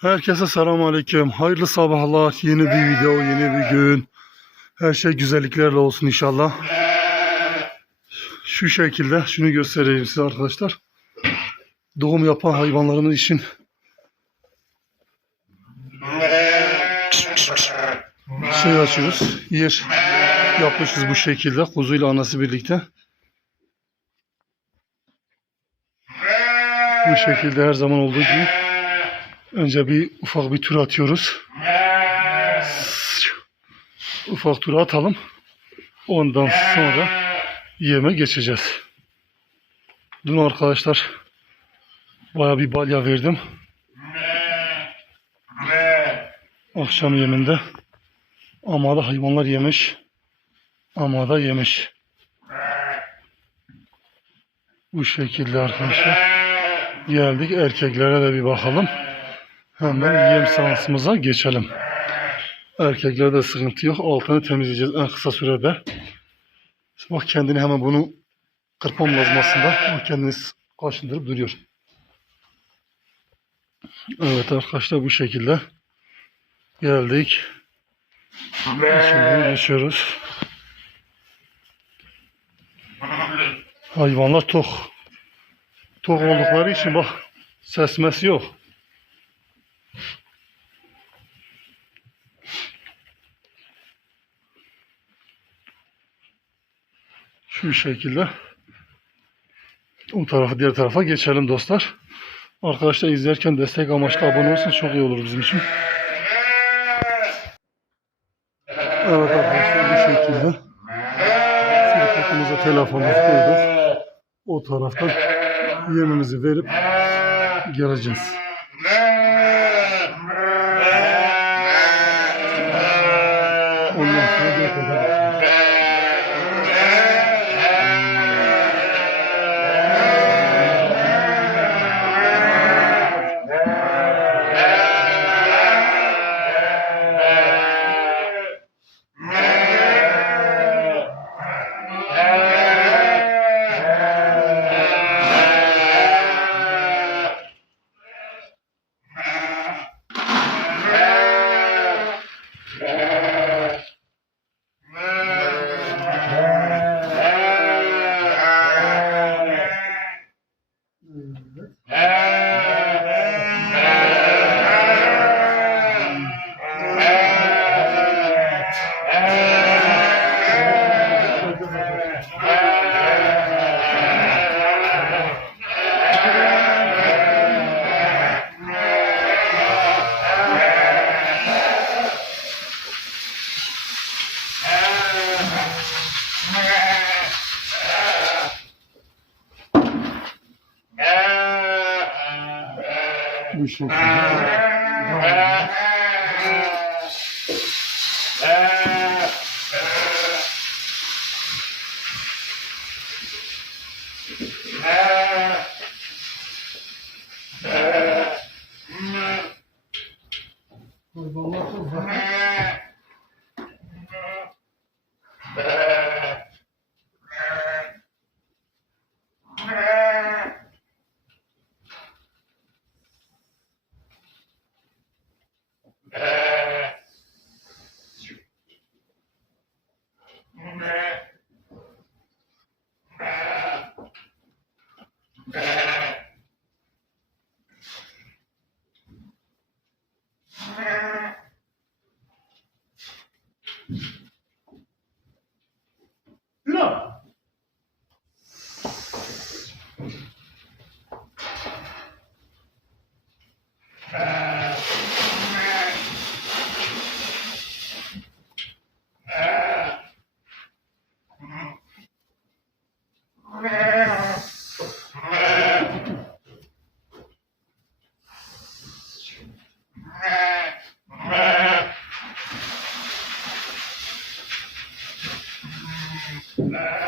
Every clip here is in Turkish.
Herkese selamun aleyküm. Hayırlı sabahlar. Yeni bir video, yeni bir gün. Her şey güzelliklerle olsun inşallah. Şu şekilde şunu göstereyim size arkadaşlar. Doğum yapan hayvanlarımız için şey açıyoruz. Yer yapmışız bu şekilde. Kuzuyla anası birlikte. Bu şekilde her zaman olduğu gibi. Önce bir ufak bir tur atıyoruz. Ufak tur atalım. Ondan sonra yeme geçeceğiz. Dün arkadaşlar baya bir balya verdim. Akşam yeminde. Ama da hayvanlar yemiş. Ama da yemiş. Bu şekilde arkadaşlar. Geldik erkeklere de bir bakalım. Hemen yem seansımıza geçelim. Erkeklerde sıkıntı yok. Altını temizleyeceğiz en kısa sürede. Bak kendini hemen bunu kırpmam lazım aslında. O kendini kaşındırıp duruyor. Evet arkadaşlar bu şekilde geldik. Şimdi geçiyoruz. Hayvanlar tok. Tok oldukları için bak sesmesi yok. Şu şekilde o tarafa diğer tarafa geçelim dostlar. Arkadaşlar izlerken destek amaçlı abone olsun çok iyi olur bizim için. Evet arkadaşlar bu şekilde tripodumuza telefonumuzu koyduk. O taraftan yemimizi verip geleceğiz. Ondan sonra Bu Yeah. Uh,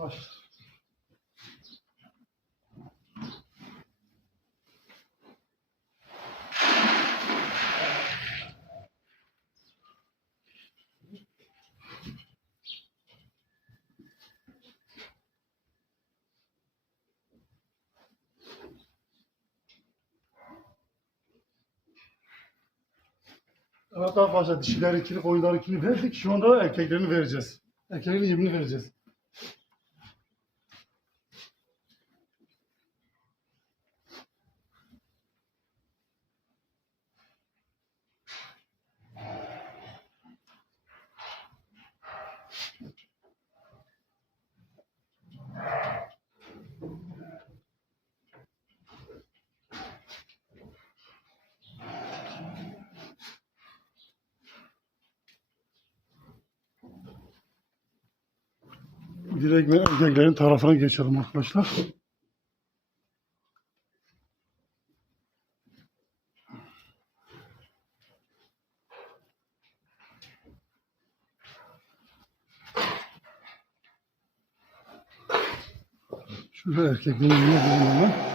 Evet arkadaşlar dişiler ikili, koyunlar ikili verdik. Şu anda erkeklerini vereceğiz. Erkeklerin yemini vereceğiz. Direkt ben erkeklerin tarafına geçelim arkadaşlar. Şurada erkeklerin yanına gidelim hemen.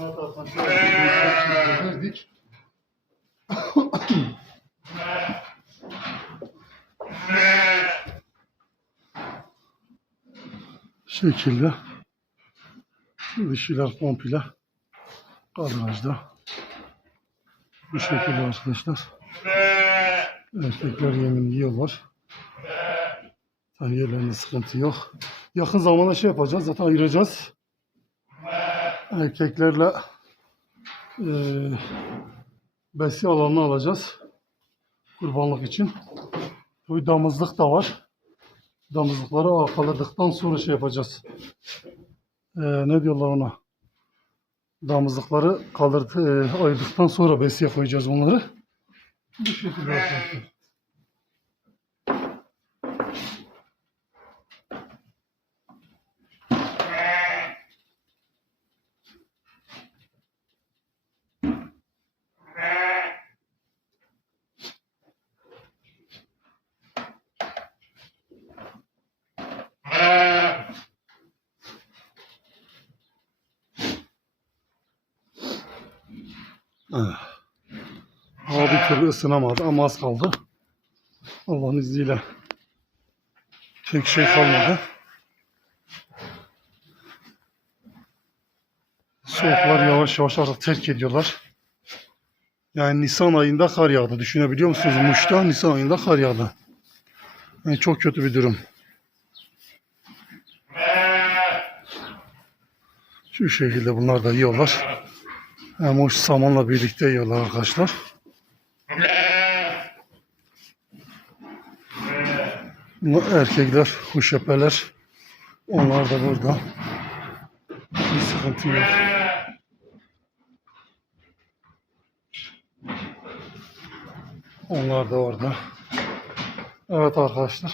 Evet arkadaşlar. erkekleri verdik. Şekilde dişiler komple kadrajda bu şekilde arkadaşlar. Erkekler yemin yiyorlar. Tabii yerlerinde sıkıntı yok. Yakın zamanda şey yapacağız zaten ayıracağız. Erkeklerle eee besi alanını alacağız. Kurbanlık için. Bu damızlık da var damızlıkları kaldırdıktan sonra şey yapacağız. Ee, ne diyorlar ona? Damızlıkları kaldırdı, e, ayırdıktan sonra besiye koyacağız bunları. Bu şekilde arkadaşlar. Türlü ısınamadı ama az kaldı. Allah'ın izniyle pek şey kalmadı. Soğuklar yavaş yavaş artık terk ediyorlar. Yani Nisan ayında kar yağdı. Düşünebiliyor musunuz? Muş'ta Nisan ayında kar yağdı. Yani çok kötü bir durum. Şu şekilde bunlar da yiyorlar. Hem o samanla birlikte yiyorlar arkadaşlar. Bunlar erkekler, huşepeler. Onlar da burada. Bir sıkıntı yok. Onlar da orada. Evet arkadaşlar.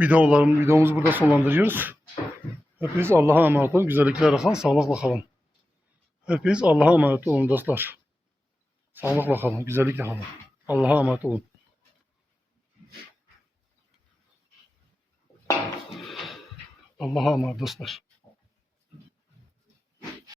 Videolarım, videomuzu burada sonlandırıyoruz. Hepiniz Allah'a emanet olun. Güzellikler kalın. Sağlıkla kalın. Hepiniz Allah'a emanet olun dostlar. Sağlıkla kalın. Güzellikle kalın. Allah'a emanet olun. Allah'a emanet dostlar.